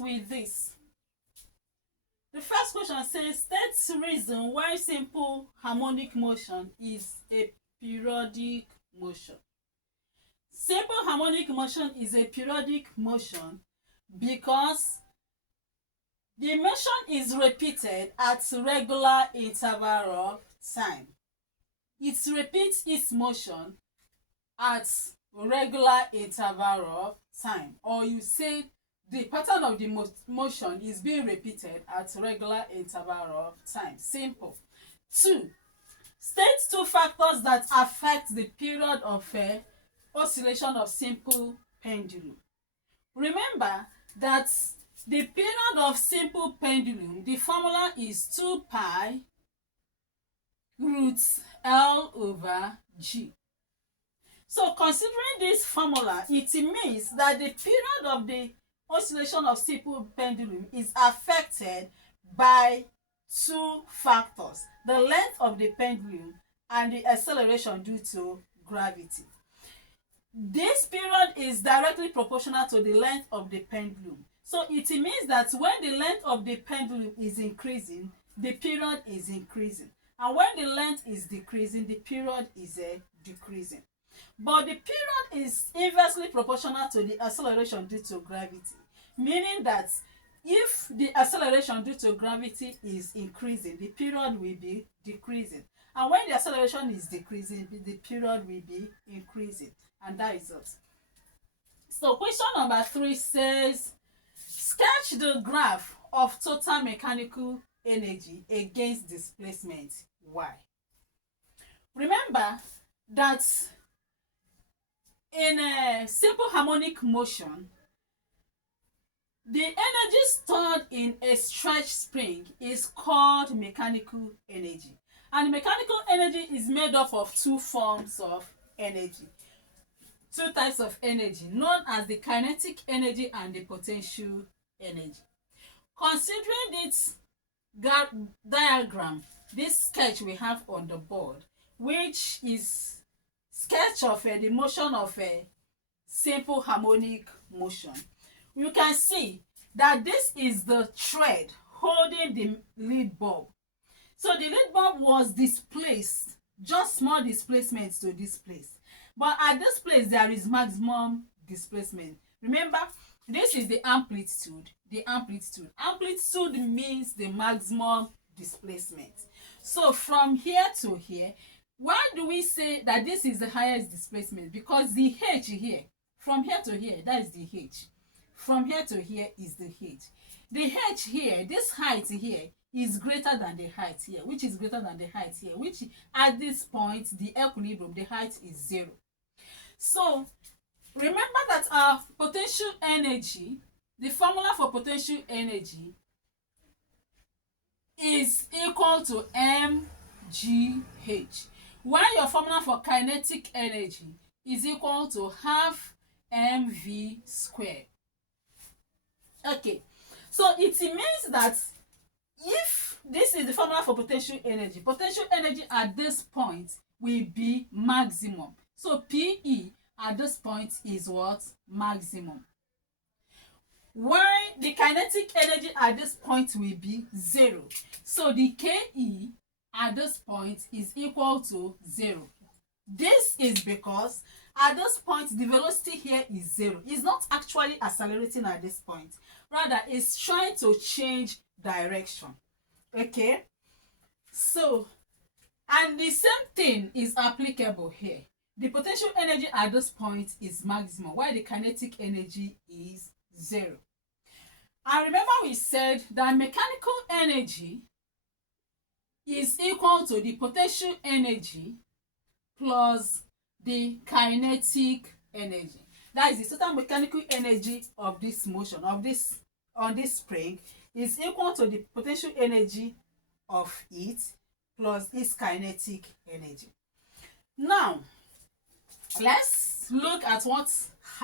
with this. The first question says, state the reason why simple harmonic motion is a periodic motion. Simple harmonic motion is a periodic motion because the motion is repeated at regular interval of time. It repeats its motion at regular interval of time, or you say the pattern of the motion is being repeated at regular interval of time. Simple. 2. State 2 factors that affect the period of oscillation of simple pendulum. Remember that the period of simple pendulum, the formula is 2 pi root L over G. So considering this formula, it means that the period of the oscillation of simple pendulum is affected by 2 factors: the length of the pendulum and the acceleration due to gravity. This period is directly proportional to the length of the pendulum. So it means that when the length of the pendulum is increasing, the period is increasing. And when the length is decreasing, the period is decreasing. But the period is inversely proportional to the acceleration due to gravity, meaning that if the acceleration due to gravity is increasing, the period will be decreasing. And when the acceleration is decreasing, the period will be increasing. And that is it. So question number 3 says, sketch the graph of total mechanical energy against displacement y. Remember that in a simple harmonic motion, the energy stored in a stretched spring is called mechanical energy. And mechanical energy is made up of 2 forms of energy, 2 types of energy, known as the kinetic energy and the potential energy. Considering this diagram, this sketch we have on the board, which is sketch of the motion of a simple harmonic motion, you can see that this is the thread holding the lead bulb. So the lead bulb was displaced, just small displacement to this place. But at this place, there is maximum displacement. Remember, this is the amplitude. Amplitude means the maximum displacement. So from here to here, why do we say that this is the highest displacement? Because the h here, from here to here, that is the h. From here to here is the h. The h here, this height here, is greater than the height here, which is greater than the height here, which at this point, the equilibrium, the height is 0. So remember that our potential energy, the formula for potential energy is equal to mgh, while your formula for kinetic energy is equal to half mv squared. Okay, so it means that if this is the formula for potential energy at this point will be maximum. So PE at this point is what? Maximum. Why the kinetic energy at this point will be 0. So the KE at this point is equal to 0. This is because at this point the velocity here is 0. It's not actually accelerating at this point. Rather, it's trying to change direction. Okay? So, and the same thing is applicable here. The potential energy at this point is maximum, while the kinetic energy is 0. And remember we said that mechanical energy is equal to the potential energy plus the kinetic energy. That is the total mechanical energy of this motion, on this spring, is equal to the potential energy of it plus its kinetic energy. Now, let's look at what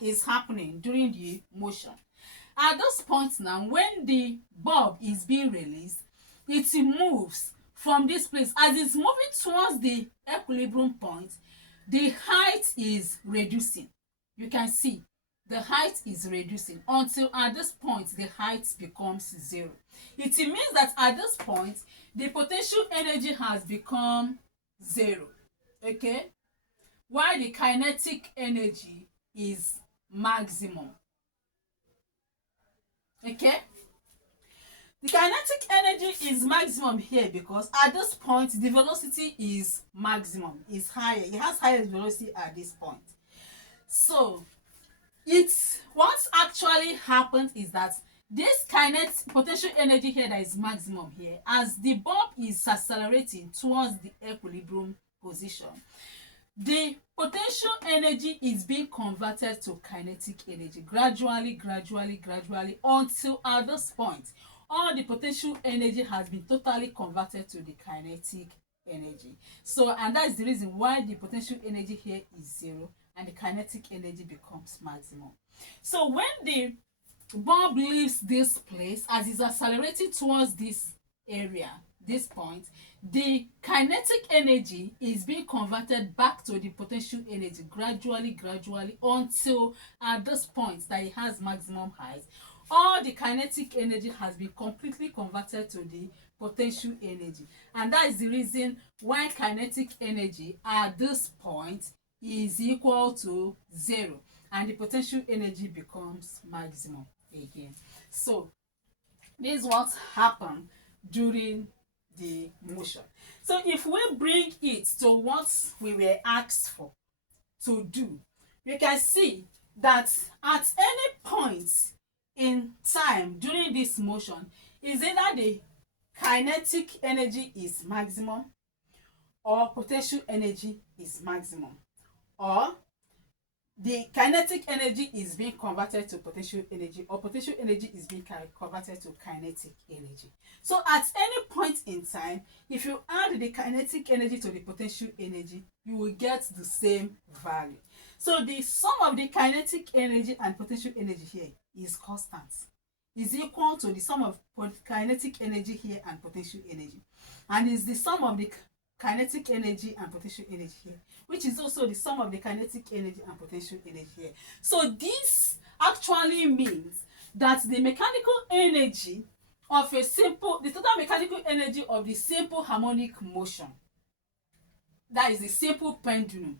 is happening during the motion. At this point now, when the bulb is being released, it moves from this place. As it's moving towards the equilibrium point, the height is reducing. You can see the height is reducing until at this point the height becomes 0. It means that at this point the potential energy has become 0, okay, while the kinetic energy is maximum. Okay, the kinetic energy is maximum here because at this point the velocity is maximum, is higher, it has higher velocity at this point. So it's what's actually happened is that this kinetic potential energy here that is maximum here, as the bulb is accelerating towards the equilibrium position, the potential energy is being converted to kinetic energy gradually until at this point all the potential energy has been totally converted to the kinetic energy. So, and that is the reason why the potential energy here is 0 and the kinetic energy becomes maximum. So when the bulb leaves this place, as it's accelerating towards this area, this point, the kinetic energy is being converted back to the potential energy gradually until at this point that it has maximum height, all the kinetic energy has been completely converted to the potential energy. And that is the reason why kinetic energy at this point is equal to 0 and the potential energy becomes maximum again. So this is what happened during the motion. So if we bring it to what we were asked for to do, you can see that at any point in time during this motion is either the kinetic energy is maximum or potential energy is maximum, or the kinetic energy is being converted to potential energy, or potential energy is being converted to kinetic energy. So at any point in time, if you add the kinetic energy to the potential energy, you will get the same value. So the sum of the kinetic energy and potential energy here is constant, is equal to the sum of kinetic energy here and potential energy, and is the sum of the kinetic energy and potential energy here, which is also the sum of the kinetic energy and potential energy here. So this actually means that the mechanical energy of the total mechanical energy of the simple harmonic motion, that is the simple pendulum,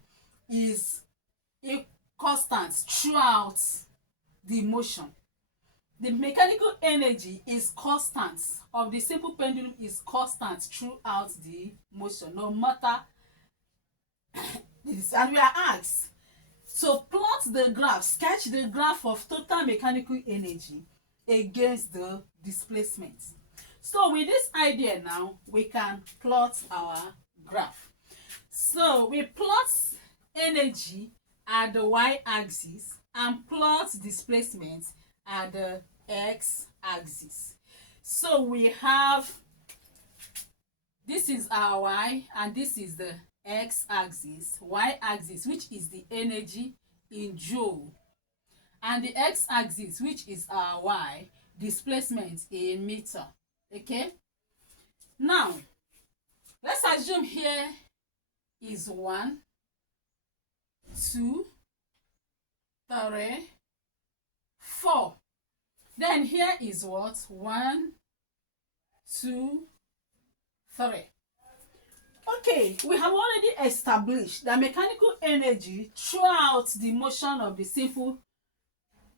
is a constant throughout the motion. The mechanical energy is constant of the simple pendulum, is constant throughout the motion, no matter this. And we are asked to plot the graph, sketch the graph of total mechanical energy against the displacement. So with this idea now, we can plot our graph. So we plot energy at the y-axis and plot displacement at the x-axis. So we have, this is our y and this is the x-axis, y-axis which is the energy in joule, and the x-axis which is our y, displacement in meter. Okay, now let's assume here is 1, 2, 3, 4. Then here is what? 1, 2, 3. Okay, we have already established that mechanical energy throughout the motion of the simple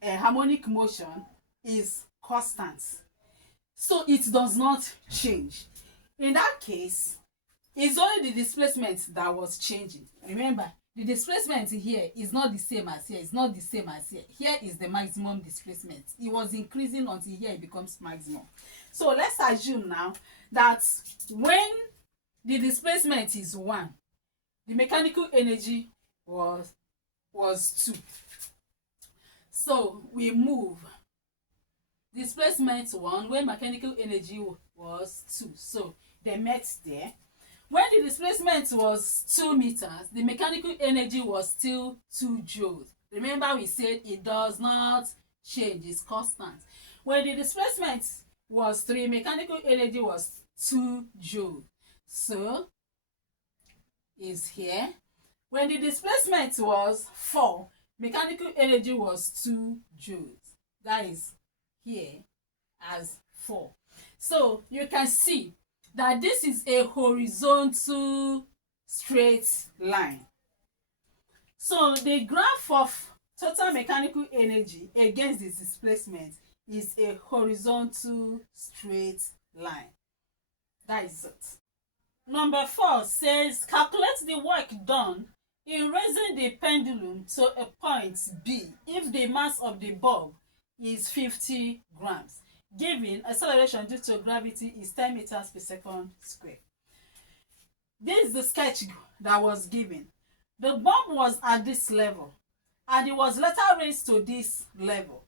harmonic motion is constant. So it does not change. In that case, it's only the displacement that was changing. Remember, the displacement here is not the same as here. It's not the same as here. Here is the maximum displacement. It was increasing until here it becomes maximum. So let's assume now that when the displacement is 1, the mechanical energy was 2. So we move displacement 1 when mechanical energy was 2. So they met there. When the displacement was 2 meters, the mechanical energy was still 2 joules. Remember, we said it does not change, it's constant. When the displacement was 3, mechanical energy was 2 joules. So is here. When the displacement was 4, mechanical energy was 2 joules. That is here as 4. So you can see that this is a horizontal straight line. So the graph of total mechanical energy against the displacement is a horizontal straight line. That is it. Number 4 says calculate the work done in raising the pendulum to a point B if the mass of the bulb is 50 grams, given acceleration due to gravity is 10 meters per second square. This is the sketch that was given. The bulb was at this level and it was later raised to this level.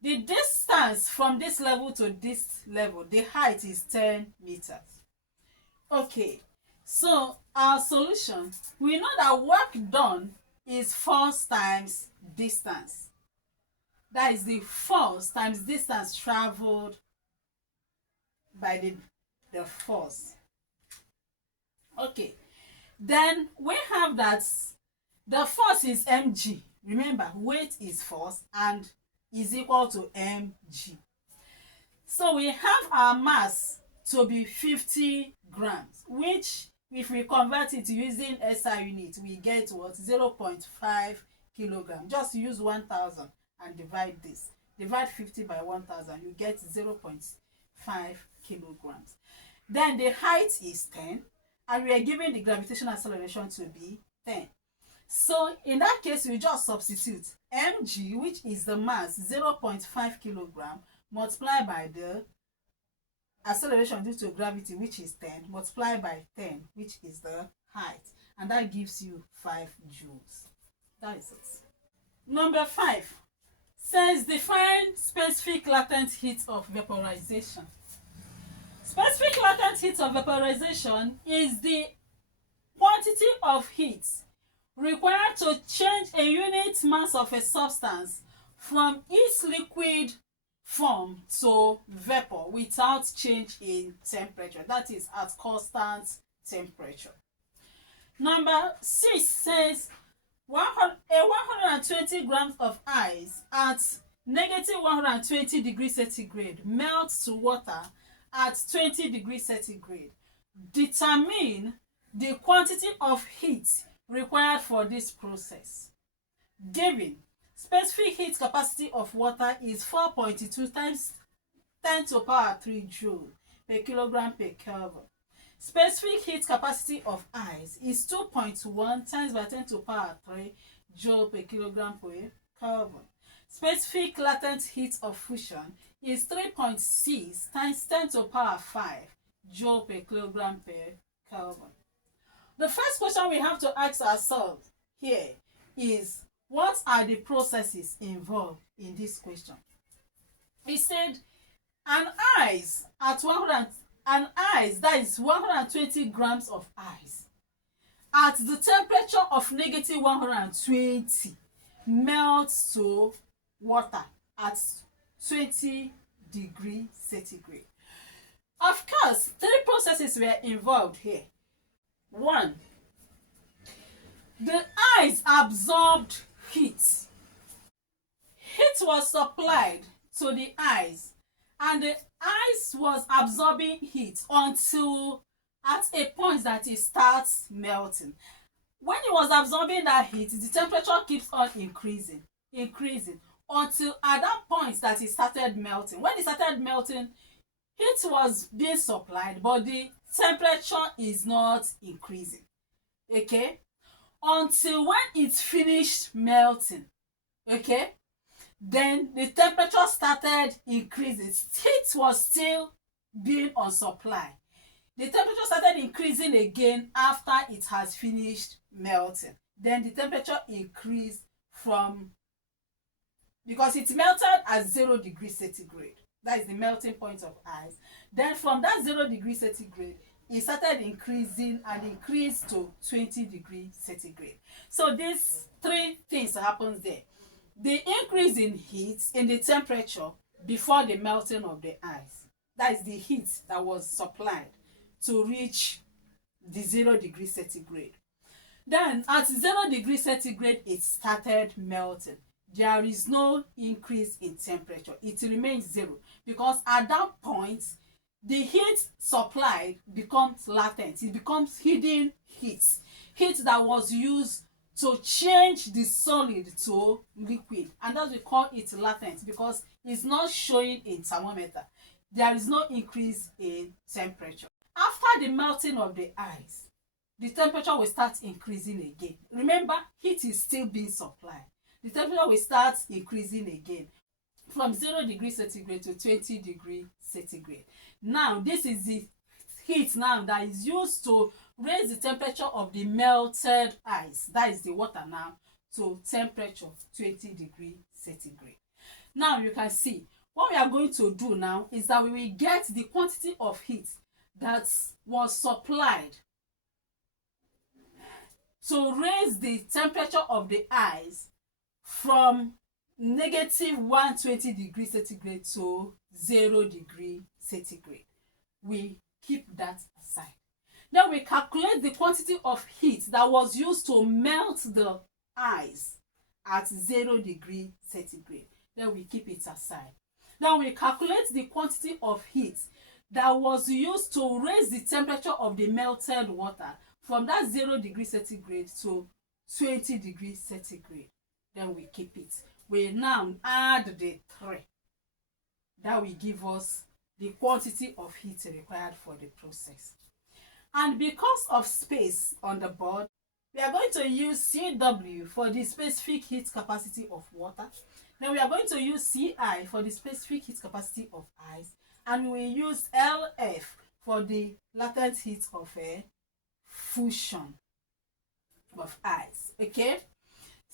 The distance from this level to this level, the height is 10 meters. Okay, so our solution, we know that work done is force times distance. That is the force times distance traveled by the force. Okay, then we have that the force is mg. Remember, weight is force and is equal to mg. So we have our mass to be 50 grams, which if we convert it using SI unit, we get what? 0.5 kilogram. Just use 1000 and divide this. Divide 50 by 1000, you get 0.5 kilograms. Then the height is 10, and we are given the gravitational acceleration to be 10. So in that case, we just substitute mg, which is the mass, 0.5 kilogram, multiplied by the acceleration due to gravity, which is 10, multiplied by 10, which is the height, and that gives you 5 joules. That is it. Number 5 says define specific latent heat of vaporization. Specific latent heat of vaporization is the quantity of heat required to change a unit mass of a substance from its liquid form to vapor without change in temperature. That is at constant temperature. Number 6 says 120 grams of ice at negative 120 degrees centigrade melts to water at 20 degrees centigrade. Determine the quantity of heat required for this process. Given specific heat capacity of water is 4.2 times 10 to the power 3 joule per kilogram per Kelvin. Specific heat capacity of ice is 2.1 times by 10 to the power 3 joule per kilogram per Kelvin. Specific latent heat of fusion is 3.6 times 10 to the power 5 joule per kilogram per Kelvin. The first question we have to ask ourselves here is, what are the processes involved in this question? We said an ice that is 120 grams of ice at the temperature of negative 120 melts to water at 20 degrees centigrade. Of course, 3 processes were involved here. 1. The ice absorbed heat. Heat was supplied to the ice, and the ice was absorbing heat until at a point that it starts melting. When it was absorbing that heat, the temperature keeps on increasing until at that point that it started melting. When it started melting, heat was being supplied, but the temperature is not increasing. Okay? Until when it finished melting. Okay? Then the temperature started increasing. Heat was still being on supply. The temperature started increasing again after it has finished melting. Then the temperature increased because it melted at 0 degrees centigrade. That is the melting point of ice. Then from that 0 degrees centigrade, it started increasing and increased to 20 degrees centigrade. So these 3 things happen there. The increase in heat in the temperature before the melting of the ice. That is the heat that was supplied to reach the 0 degrees centigrade. Then at 0 degrees centigrade, it started melting. There is no increase in temperature. It remains 0 because at that point, the heat supplied becomes latent. It becomes hidden heat. Heat that was used to change the solid to liquid. And that's we call it latent because it's not showing in thermometer. There is no increase in temperature. After the melting of the ice, the temperature will start increasing again. Remember, heat is still being supplied. The temperature will start increasing again from 0 degrees centigrade to 20 degrees centigrade. Now, this is the heat now that is used to raise the temperature of the melted ice, that is the water now, to temperature 20 degrees centigrade. Now, you can see what we are going to do now is that we will get the quantity of heat that was supplied to raise the temperature of the ice from negative 120 degrees centigrade to 0 degree centigrade. We keep that aside. Then we calculate the quantity of heat that was used to melt the ice at 0 degree centigrade. Then we keep it aside. Then we calculate the quantity of heat that was used to raise the temperature of the melted water from that 0 degree centigrade to 20 degrees centigrade. Then we keep it. We now add the 3. That will give us the quantity of heat required for the process. And because of space on the board, we are going to use CW for the specific heat capacity of water. Then we are going to use CI for the specific heat capacity of ice. And we will use LF for the latent heat of a fusion of ice. Okay?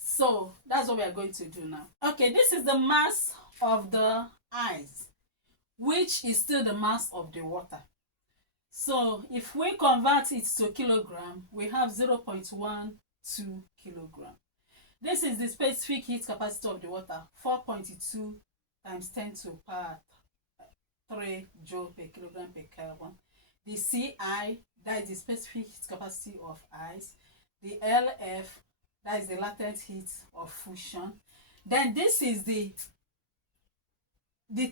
So that's what we are going to do now. Okay, this is the mass of the ice, which is still the mass of the water. So if we convert it to kilogram, we have 0.12 kilogram. This is the specific heat capacity of the water, 4.2 times 10 to the power 3 joule per kilogram per Kelvin. The CI, that is the specific heat capacity of ice. The LF, that is the latent heat of fusion. Then this is the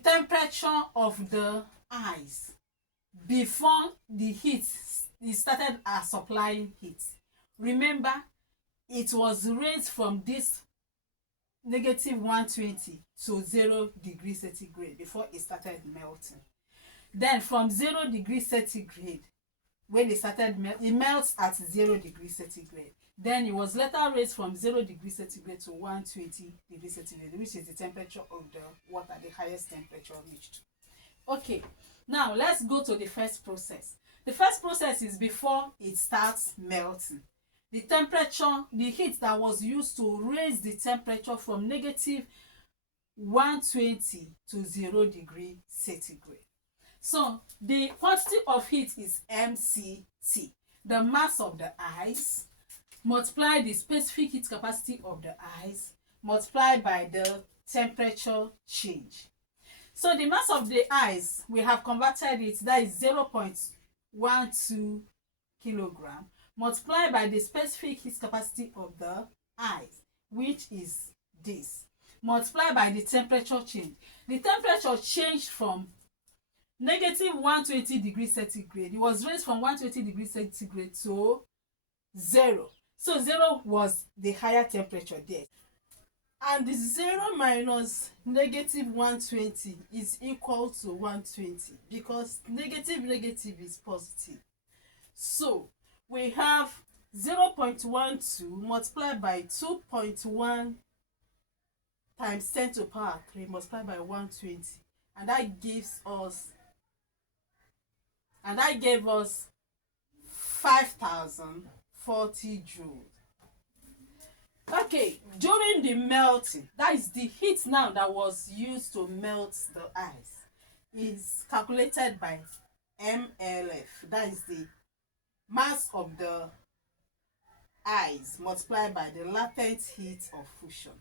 temperature of the ice before the heat started supplying heat. Remember, it was raised from this negative 120 to 0 degrees centigrade before it started melting. Then from 0 degrees centigrade, when it started it melts at 0 degrees centigrade. Then it was later raised from 0 degrees centigrade to 120 degrees centigrade, which is the temperature of the water, the highest temperature reached. Okay, now let's go to the first process. The first process is before it starts melting. The temperature, the heat that was used to raise the temperature from negative 120 to 0 degree centigrade. So the quantity of heat is MCT, the mass of the ice, multiply the specific heat capacity of the ice, multiply by the temperature change. So the mass of the ice, we have converted it, that is 0.12 kilogram, multiplied by the specific heat capacity of the ice, which is this, multiplied by the temperature change. The temperature changed from negative 120 degrees centigrade. It was raised from 120 degrees centigrade to 0. So 0 was the higher temperature there. And the 0 minus negative 120 is equal to 120 because negative is positive. So we have 0.12 multiplied by 2.1 times 10 to the power 3 multiplied by 120. And that gives us, gave us 5,040 joules. Okay, during the melting, that is the heat now that was used to melt the ice, is calculated by MLF, that is the mass of the ice multiplied by the latent heat of fusion.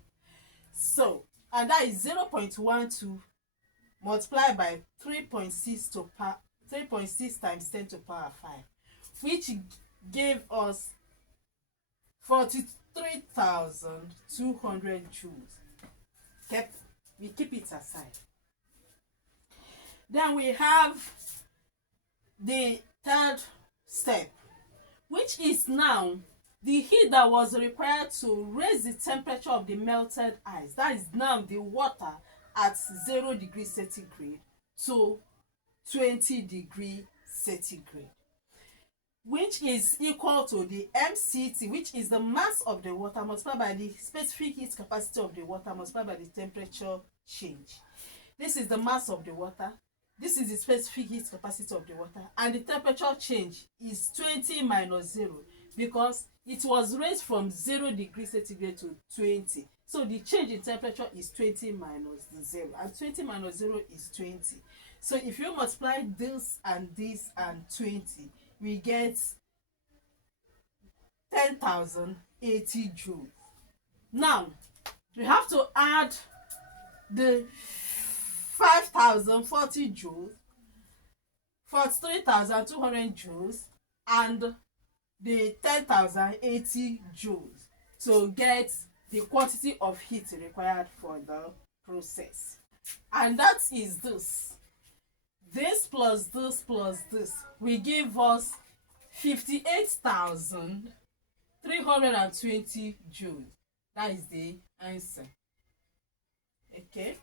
So, and that is 0.12 multiplied by 3.6 times 10 to the power 5, which gave us 43,200 joules. We keep it aside. Then we have the third step, which is now the heat that was required to raise the temperature of the melted ice. That is now the water at 0 degrees centigrade to 20 degrees centigrade, which is equal to the MCT, which is the mass of the water multiplied by the specific heat capacity of the water multiplied by the temperature change. This is the mass of the water. This is the specific heat capacity of the water. And the temperature change is 20 minus 0 because it was raised from 0 degrees centigrade to 20. So the change in temperature is 20 minus the 0. And 20 minus 0 is 20. So if you multiply this and 20, we get 10,080 joules. Now, we have to add the 5,040 joules, 43,200 joules, and the 10,080 joules to get the quantity of heat required for the process. And that is this. This plus this plus this will give us 58,320 joules. That is the answer. Okay?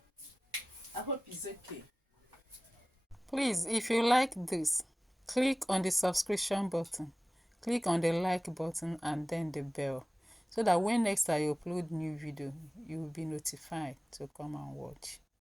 I hope it's okay. Please, if you like this, click on the subscription button, click on the like button and then the bell, so that when next I upload new video, you will be notified to come and watch.